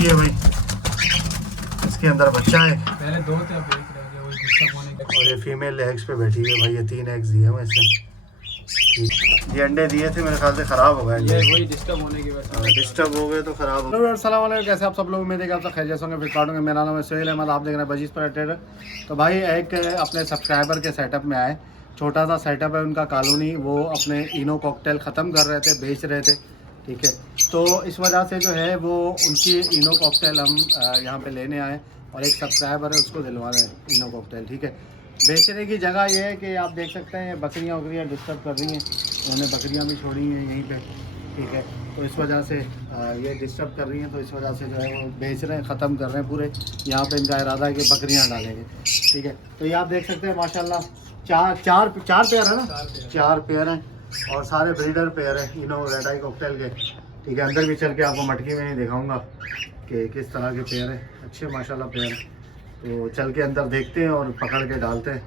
ये भाई इसके अंदर बच्चा है पहले दो थे, अब एक रह गया, वही डिस्टर्ब होने के। और ये फीमेल एग्स पे बैठी है भाई। ये 3 एग्स दिए हैं इसने। ये अंडे दिए थे मेरे ख्याल से ख़राब हो गए। ये वही डिस्टर्ब होने की वजह से डिस्टर्ब हो गए तो ख़राब हो गए। अस्सलाम वालेकुम, कैसे आप सब लोग? उम्मीद है कि आप सब खैरियत होंगे। फिर काटूंगे। मेरा नाम है सोहेल अहमद, आप देख रहे हैं बजीज़ पर ट्रेडर। तो भाई एक अपने सब्सक्राइबर के सेटअप में आए, छोटा सा सेटअप है उनका कॉलोनी। वो अपने इनो कॉकटेल ख़त्म कर रहे थे, बेच रहे थे, ठीक है। तो इस वजह से जो है वो उनकी इनो कॉकटेल हम यहाँ पे लेने आए और एक सब्सक्राइबर है उसको दिलवा रहे हैं इनो कॉकटेल, ठीक है। बेचने की जगह ये है कि आप देख सकते हैं बकरियाँ वकरियाँ डिस्टर्ब कर रही हैं, उन्होंने बकरियाँ भी छोड़ी हैं यहीं पे, ठीक है। तो इस वजह से ये डिस्टर्ब कर रही हैं, तो इस वजह से जो है वो बेच रहे हैं, ख़त्म कर रहे हैं पूरे। यहाँ पे इनका इरादा है कि बकरियाँ डालेंगे, ठीक है। तो ये आप देख सकते हैं माशाल्लाह चार पेयर है ना, 4 पेयर हैं और सारे ब्रीडर पेयर हैं इनो रेड आई कॉकटेल के, ठीक है। अंदर भी चल के आपको मटकी में नहीं दिखाऊंगा कि किस तरह के पेयर हैं, अच्छे माशाल्लाह पेयर हैं। तो चल के अंदर देखते हैं और पकड़ के डालते हैं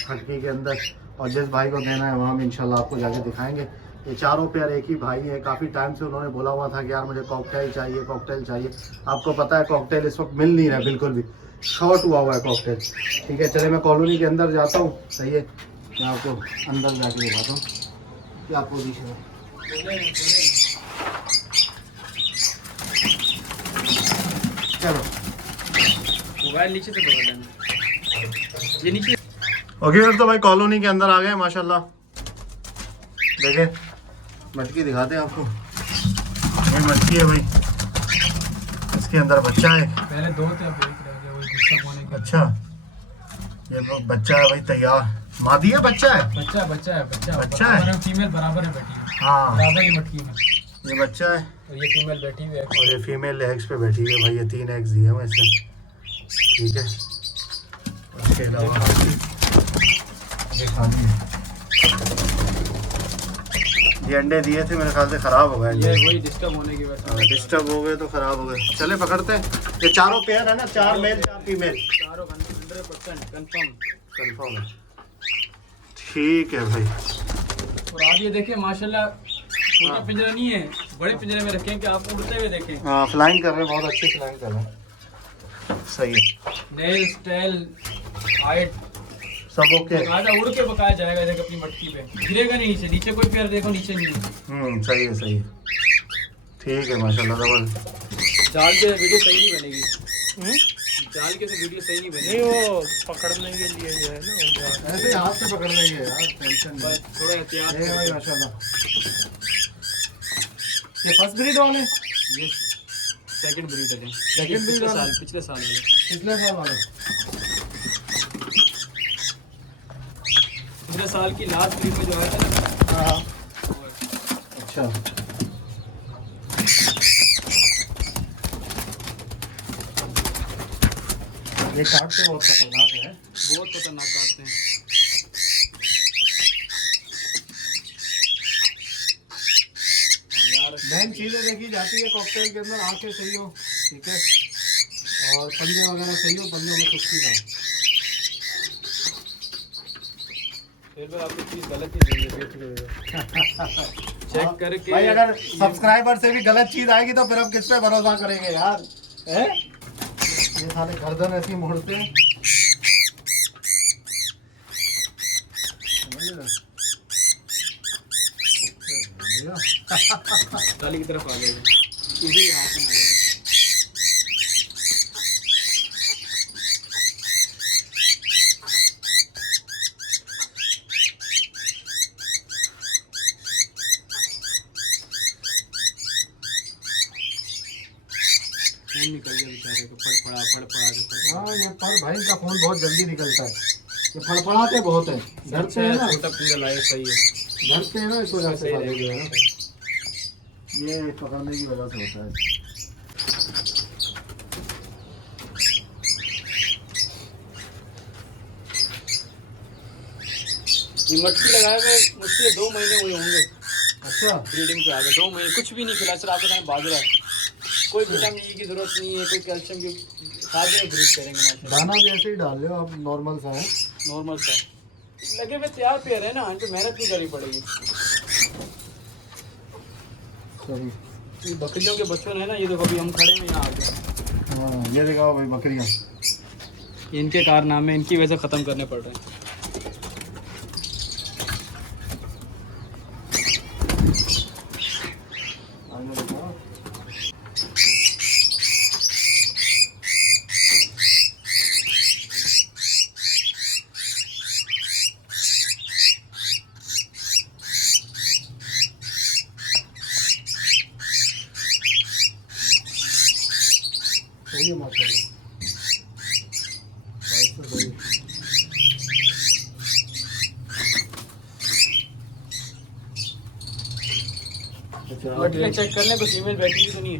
खटकी के अंदर, और जिस भाई को देना है वहाँ भी इंशाल्लाह आपको जाके दिखाएंगे। ये चारों पेयर एक ही भाई हैं, काफ़ी टाइम से उन्होंने बोला हुआ था कि यार मुझे कॉकटेल चाहिए, कॉकटेल चाहिए। आपको पता है कॉकटेल इस वक्त मिल नहीं रहा, बिल्कुल भी शॉर्ट हुआ है कॉकटेल, ठीक है। चले मैं कॉलोनी के अंदर जाता हूँ, सही है। मैं आपको अंदर जाके दिखाता हूँ क्या पोजीशन है। चलो मोबाइल नीचे से पकड़ लेना, ये नीचे। ओके फिर तो भाई कॉलोनी के अंदर आ गए माशाल्लाह। देखे मटकी दिखाते हैं आपको, ये मटकी है भाई, इसके अंदर बच्चा है। पहले दो थे, अब एक रह गया, वही डिस्टर्ब होने के। अच्छा ये बच्चा है भाई तैयार। मादी है बच्चा है? बच्चा है बच्चा है? फीमेल बराबर है बैठी है, हाँ बराबर ही मटकी में। ये बच्चा है और ये फीमेल बैठी हुई है। और ये फीमेल एग्स पे बैठी है भाई। ये 3 एग्स दिए हैं इसने, ठीक है। उसके अलावा ये खाली है। ये अंडे दिए थे मेरे ख्याल से ख़राब हो गए। ये वही डिस्टर्ब होने की वजह से डिस्टर्ब हो गए तो ख़राब हो गए। चले पकड़ते हैं। ये चारों पेयर है ना, 4 मेल 4 फीमेल, चारों 100% कंफर्म है, ठीक है भाई। और आप ये देखें माशाल्लाह, छोटा पिंजरा नहीं है, बड़े पिंजरे में रखें कि आप उड़ते हुए देखें। हाँ फ्लाइंग कर रहे हैं, बहुत अच्छी फ्लाइंग कर रहे हैं, सही है। नेल स्टाइल हाइट सब ओके, आधा उड़ के पकाया जाएगा। देख अपनी मटकी पे गिरेगा नहीं, नीचे कोई पैर देखो नीचे नहीं है। सही है, सही है, ठीक है माशाल्लाह। डबल जाल के वीडियो सही नहीं बनेगी, जाल के तो वीडियो सही नहीं बनेगी। वो पकड़ने के लिए जो है ना, ऐसे हाथ से पकड़ लेंगे यार, टेंशन नहीं। बस थोड़ा एहतियात ये भाई माशाल्लाह। ये फर्स्ट ब्रीड वाले, ये सेकंड ब्रीडर है। सेकंड ब्रीड पिछले वाले, साल वाले, पिछले साल वाले। पिछले साल की लास्ट ब्रीड में जो आया था ना। हाँ अच्छा, ये काटते बहुत खतरनाक है, बहुत खतरनाक काटते हैं। हाँ यार, मेन चीज़ें देखी जाती है कॉकटेल के अंदर, आंखें सही हो, ठीक है, और पंजे वगैरह सही हो, पंजों में सुस्ती ना हो। फिर बार आपको चीज़ गलत ही देंगे बेच रहे चेक करके। भाई अगर सब्सक्राइबर से भी गलत चीज़ आएगी तो फिर हम किस पे भरोसा करेंगे यार, हैं? ये साले गर्दन ऐसी मोड़ते हैं। गाली की तरफ आ जाएगा, इसी हाथ में आ जाएगा। खून निकल गया बेचारे को, फड़फड़ा के। हाँ ये पर भाई का खून बहुत जल्दी निकलता है, ये फड़फड़ाते बहुत है, डरते हैं ना, छोटा पिंजरा लाए, सही है। डरते हैं ना, इस वजह से सही साले जो है रहेगा। ना, ये पकड़ने की वजह से होता है। ये मटकी लगाए हुए मुझसे 2 महीने हुए होंगे। अच्छा ब्रीडिंग पे आ गए 2 महीने, कुछ भी नहीं खिला, सिर्फ आपके सामने बाजरा है। कोई विटामिन ई की जरूरत नहीं है, कोई कैल्शियम की, सादे ग्रीड करेंगे माशाल्लाह। दाना भी ऐसे ही डाल लो आप, नॉर्मल सा है, नॉर्मल सा लगे हुए तैयार पेयर है ना, इन पे मेहनत नहीं करनी पड़ेगी। सही। ये बकरियों के बच्चों ने ना, ये देखो अभी हम खड़े हैं यहाँ आगे, हाँ ये देखो भाई बकरियाँ। इनके कारनामे इनकी वजह से ख़त्म करने पड़ रहे हैं। आगे देखो। सही है माशाल्लाह। भाई तो सही। अच्छा बट चेक करने को फीमेल बैठी हुई तो नहीं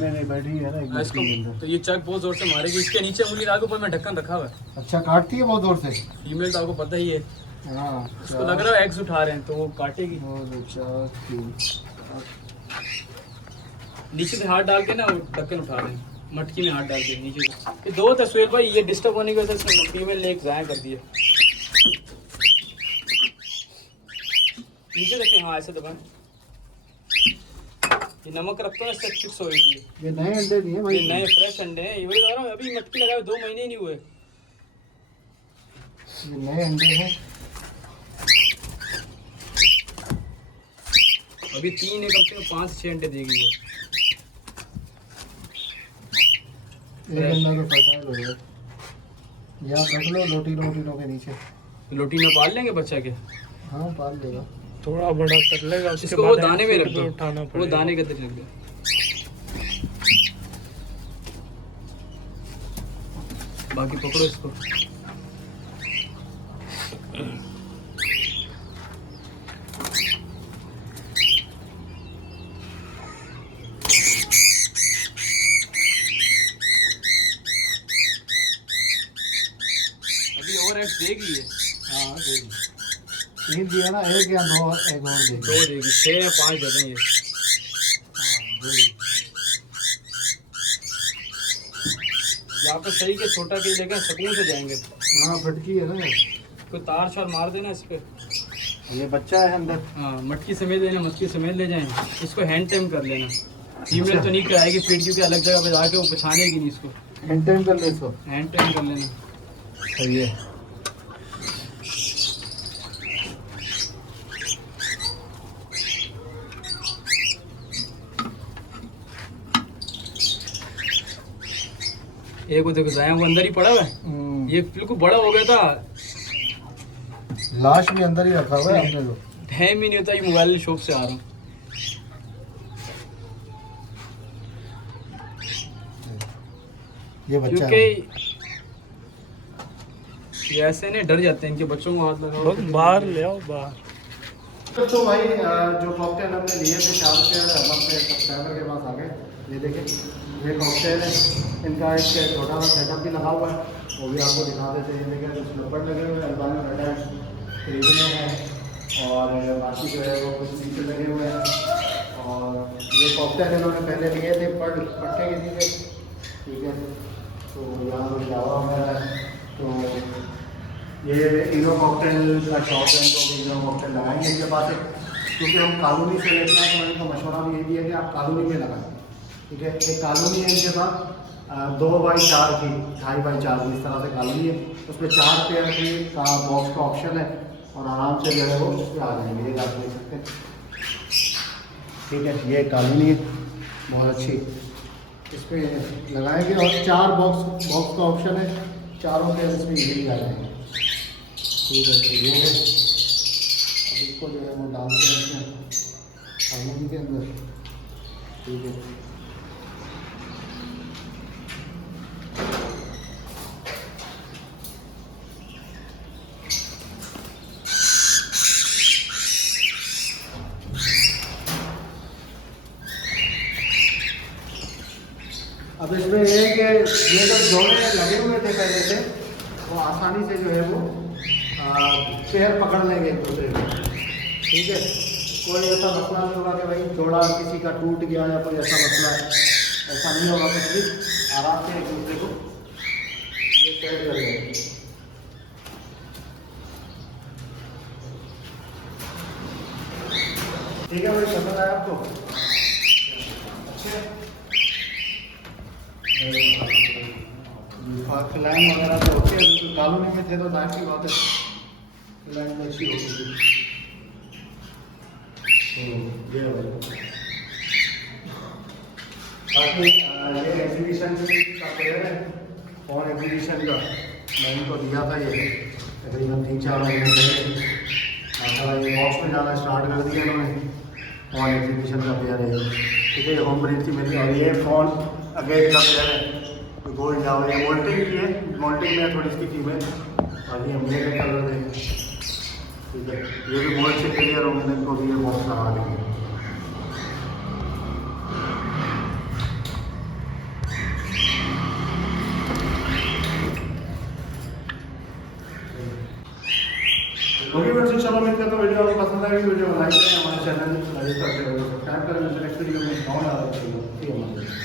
है नहीं बैठी है ना एक इसको, बच्ची के अंदर। तो ये चक बहुत जोर से मारेगी। इसके नीचे उंगली डाल के ऊपर में ढक्कन रखा हुआ है। अच्छा काटती है बहुत जोर से। फीमेल तो आपको पता ही है, हाँ उसको लग रहा है एग्स उठा रहे हैं तो वो काटेगी। 2 2 4 3। नीचे से हाथ डाल के ना वो ढक्कन उठा रहे हैं, मटकी में हाथ डाल के नीचे से। ये दो तस्वीर भाई, ये डिस्टर्ब होने की वजह से फीमेल ने एक ज़ाया कर दिया। नीचे रखें, हाँ ऐसे दबाएं। ये नमक रखते हो ना, इससे फिक्स होएगी। ये नए अंडे नहीं है भाई, ये नए फ्रेश अंडे हैं, ये वही कह रहा हूँ, अभी मटकी लगाए 2 महीने ही नहीं हुए। ये नए अंडे हैं। अभी 3 कम से कम 5-6 अंडे देगी ये। एक अंडा तो फर्टाइल हो गया। ये आप रख लो लोटीनों के नीचे। लोटी में पाल लेंगे बच्चा के? हाँ पाल लेगा। थोड़ा बड़ा कर लेगा, उसके इसको वो बाद दाने में रख दो, उठाना वो पड़ेगा। दाने के अंदर रख दो। बाकी पकड़ो इसको। अभी और एग्स देगी ये। हाँ देगी। 3 दिया ना, 1 या 2 एक और देगी। 2 देगी, 6 या 5 दे दें ये। हाँ देगी। यहाँ पे सही के छोटा के लेकर सुकून से जाएंगे। हाँ फटकी है ना। कोई तार शार मार देना इस पे। ये बच्चा है अंदर। हाँ मटकी समेत लेना, मटकी समेत ले जाएं। इसको हैंड टाइम कर लेना। फीमेल तो नहीं कराएगी फीड, क्योंकि अलग जगह पे जाके वो पछानेगी नहीं इसको। हैंड टाइम कर ले इसको। हैंड टाइम कर लेना। सही है। एक वो देखो जाया वो अंदर ही पड़ा हुआ है। ये बिल्कुल बड़ा हो गया था, लाश भी अंदर ही रखा हुआ है अपने लोग। टाइम ही नहीं होता। ये मोबाइल शॉप से आ रहा हूँ। ये बच्चा क्योंकि है। ये ऐसे नहीं डर जाते हैं, इनके बच्चों को हाथ लगाओ। बहुत बाहर ले आओ बाहर। तो भाई जो कॉकटेल हमने लिए थे शाम के अपने सब्सक्राइबर के पास आ गए। ये देखें ये कॉकटेल है, इनका एक छोटा सा सेटअप भी लगा हुआ है, वो भी आपको दिखा देते हैं। देखें कुछ नंबर लगे हुए हैं, अल्बानियन रेड खरीदने हैं, और बाकी जो है वो कुछ नीचे लगे हुए हैं। और ये कॉकटेल इन्होंने पहले लिए थे पट्टे किसी के, ठीक है। तो यहाँ पर जावा वगैरह है। तो ये इनो कॉकटेल का शॉप है, तो इनो कॉकटेल लगाएंगे इनके पास है, क्योंकि हम कॉलोनी से लेते हैं। तो इनका मशवरा भी ये दिया कि आप कॉलोनी में लगाएं, ठीक है। एक कॉलोनी है इनके पास 2x4 की, 2.5x4 की, इस तरह से कॉलोनी है। उसमें 4 पेयर की का बॉक्स का ऑप्शन है, और आराम से जो है वो उस पर आ जाएंगे, ये आप देख सकते हैं, ठीक है। ये कॉलोनी है बहुत अच्छी, इस पर लगाएंगे। और 4 बॉक्स का ऑप्शन है, चारों पेयर इसमें यही आ जाएंगे, ठीक है। तो ये है, अब इसको जो है वो डालते हैं इसमें कॉलोनी के अंदर, ठीक है। अब इसमें ये है कि ये जो जोड़े लगे हुए थे पहले से, वो आसानी से जो है वो पैर पकड़ लेंगे एक दूसरे को, ठीक है। कोई ऐसा मसला नहीं होगा कि भाई जोड़ा किसी का टूट गया या कोई ऐसा मसला है, ऐसा नहीं होगा। कुछ भी आराम से एक दूसरे को ये सेट कर लेंगे, ठीक है भाई। पसंद आया आपको? क्लाइम वगैरह तो होती है, कॉलोनी में थे तो जाहिर सी बात है क्लाइम तो अच्छी होती थी। ये बाकी ये एग्जीबिशन का पेड़ है, फोन एग्जीबिशन का मैंने इनको दिया था ये तकरीबन 3-4 महीने पहले। माशाल्लाह ये बॉक्स में जाना स्टार्ट कर दिया इन्होंने। फ़ोन एग्जीबिशन का पेयर है, ठीक है, होम ब्रिज की मेरी। और ये फ़ोन अगेन का पेयर है, गोल्ड जाओ, ये मोल्टिंग की है, मोल्टिंग में है थोड़ी इसकी कीमत। और ये मेरे कलर है, ठीक है, ये भी मोल्ड से क्लियर होंगे, इनको भी ये बॉक्स लगा देंगे। ओके फ्रेंड्स, इंशाल्लाह उम्मीद करता हूँ वीडियो आपको पसंद आएगी। वीडियो को लाइक करें, हमारे चैनल सब्सक्राइब करें, नेक्स्ट वीडियो में कौन आ रहा है।